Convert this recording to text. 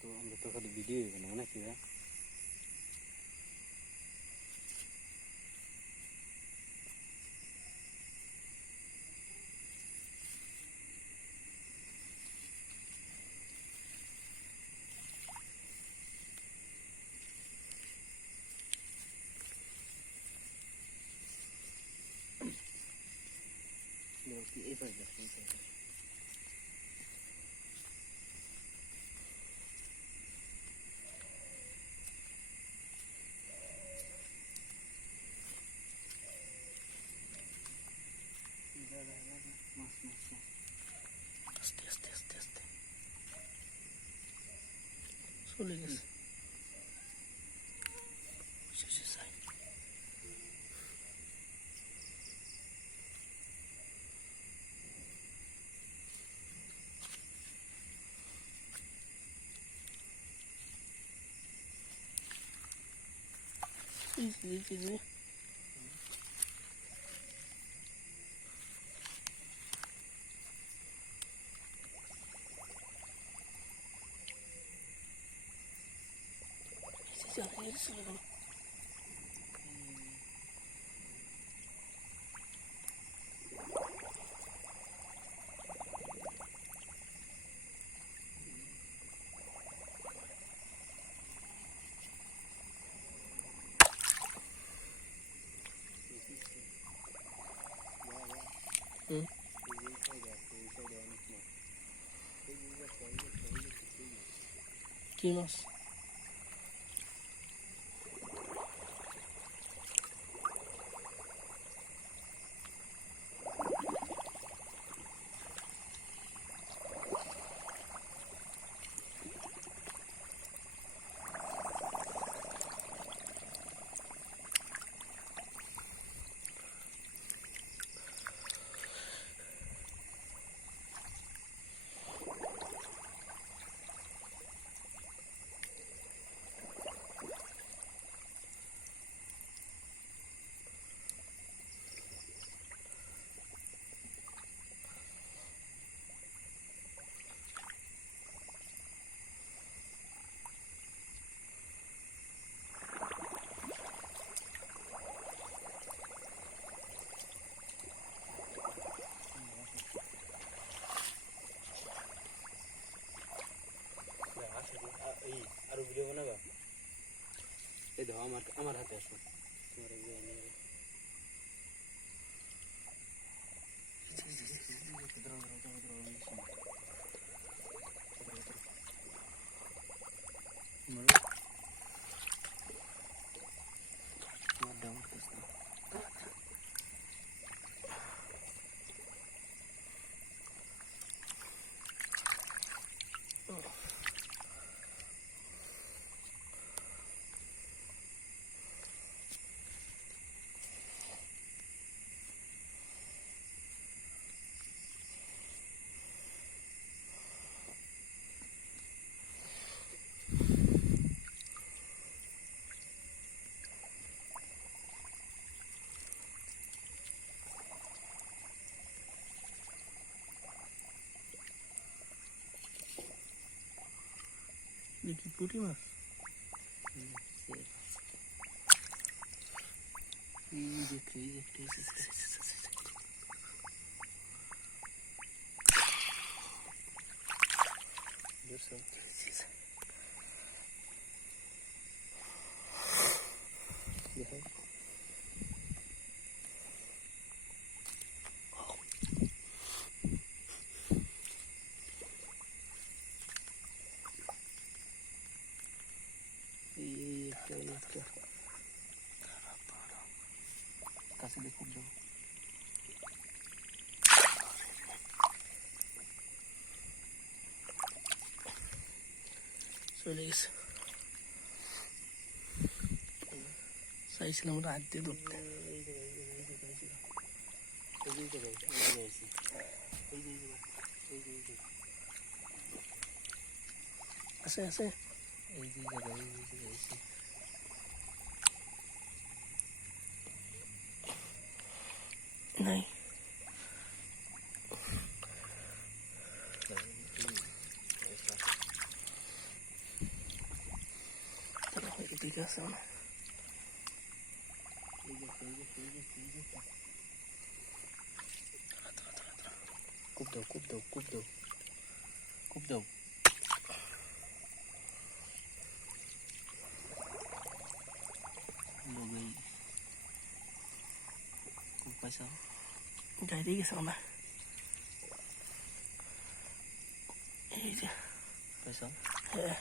তো আমরা তো খালি ভিডিও বানাবো নাকি ভাই? এই পাশে আস্তে আস্তে আস্তে আস্তে চলে গেছে। শেষে যাই। এই চলে গেল। কি মাছ? আরো ভিডিও বানাবা? এই দেখো আমার হাতে আসো। দেখি পুঁটি মাছ। কাছে দেখুন যাবো। চলে গেছে। চাইছিলাম রাত দিয়ে ধরতে। আছে আছে এই যে জায়গায় নাই। আছে মানে খুব দাও খুব দাও খুব দাও খুব দাও লগেই খুব পাইছা যাই দিয়ে গেছে মানে এই যে পাইছা হ্যাঁ